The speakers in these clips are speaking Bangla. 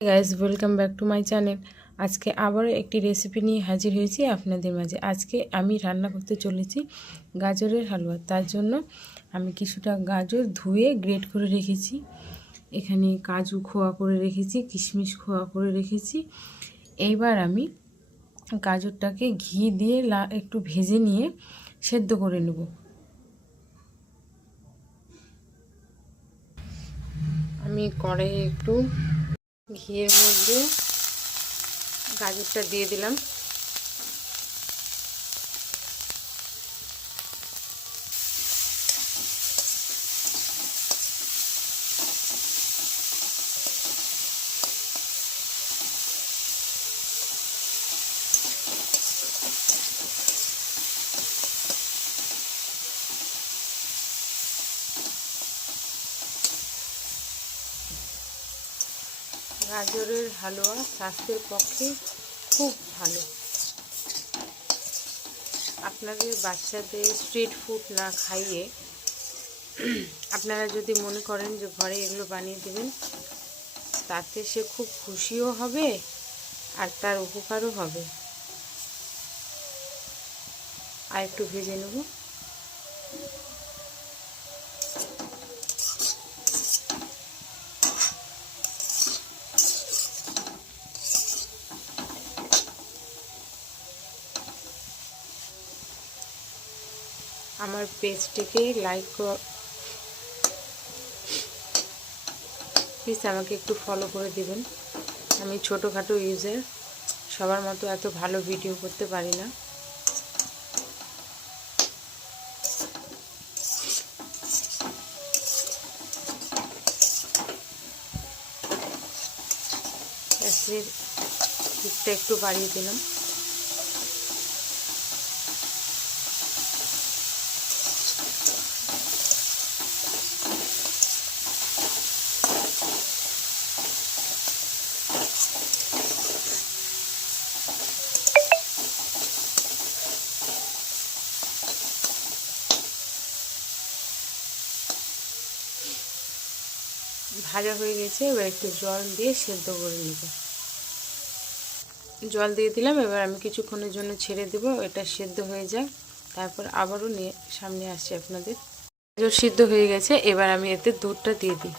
Guys welcome back to my channel আজকে আবারও একটি রেসিপি নিয়ে হাজির হয়েছি আপনাদের মাঝে। আজকে আমি রান্না করতে চলেছি গাজরের হালুয়া। তার জন্য আমি কিছুটা গাজর ধুয়ে গ্রেট করে রেখেছি। এখানে কাজু খোয়া করে রেখেছি, কিশমিশ খোয়া করে রেখেছি। এইবার আমি গাজরটাকে ঘি দিয়ে লা, একটু ভেজে নিয়ে সেদ্ধ করে নেব। আমি কড়াইয়ে একটু ঘিয়ের মধ্যে গাজরটা দিয়ে দিলাম। গাজরের হালুয়া স্বাস্থ্যের পক্ষে খুব ভালো। আপনাদের বাচ্চাদের স্ট্রিট ফুড না খাইয়ে আপনারা যদি মনে করেন যে ঘরে এগুলো বানিয়ে দেবেন, তাতে সে খুব খুশিও হবে আর তার উপকারও হবে। আর একটু ভেজে নেব। আমার পেজটিকে লাইক প্লিজ আমাকে একটু ফলো করে দিবেন। আমি ছোটোখাটো ইউজার সবার মতো এত ভালো ভিডিও করতে পারি না। একটু বাড়িয়ে দিলাম। ভাজা হয়ে গেছে, এবার একটু জল দিয়ে সেদ্ধ করে নেব। জল দিয়ে দিলাম, এবার আমি কিছুক্ষণের জন্য ছেড়ে দেব, এটা সেদ্ধ হয়ে যায় তারপর আবারও নিয়ে সামনে আসছি আপনাদের। সিদ্ধ হয়ে গেছে, এবার আমি এতে দুধটা দিয়ে দিই।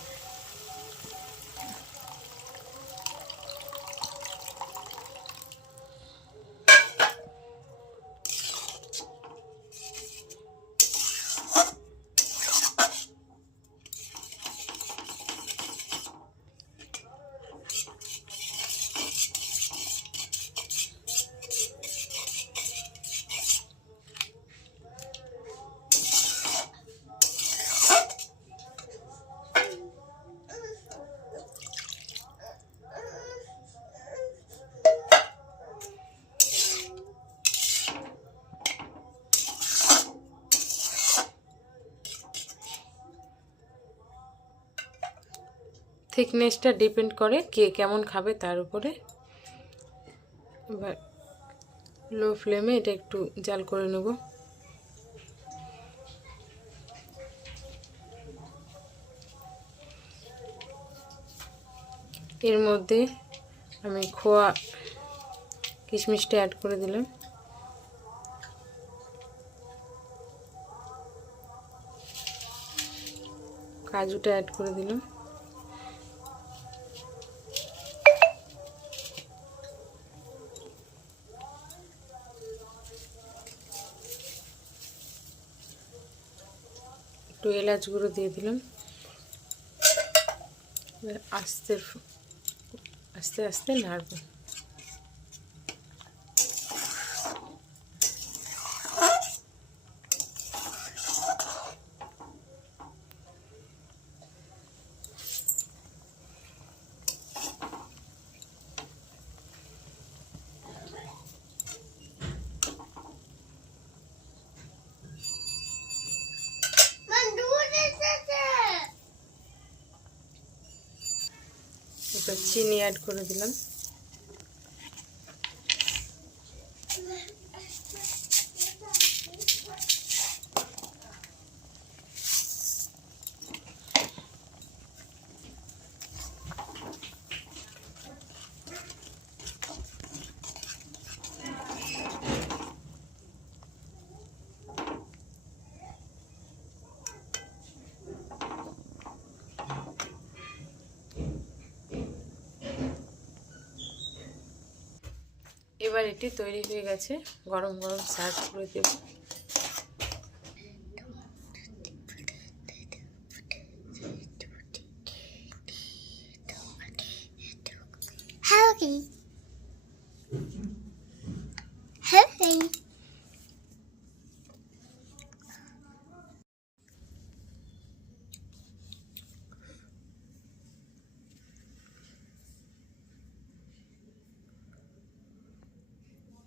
থিকনেসটা ডিপেন্ড করে কে কেমন খাবে তার উপরে। এবার লো ফ্লেমে এটা একটু জাল করে নেব। এর মধ্যে আমি খোয়া কিশমিশটা অ্যাড করে দিলাম। কাজুটা অ্যাড করে দিলাম। একটু এলাচ গুঁড়ো দিয়ে দিলাম। আস্তে আস্তে আস্তে নাড়ব। এবার চিনি অ্যাড করে দিলাম। এবার এটি তৈরি হয়ে গেছে গরম গরম সার্ভ করে দেব Okay. কি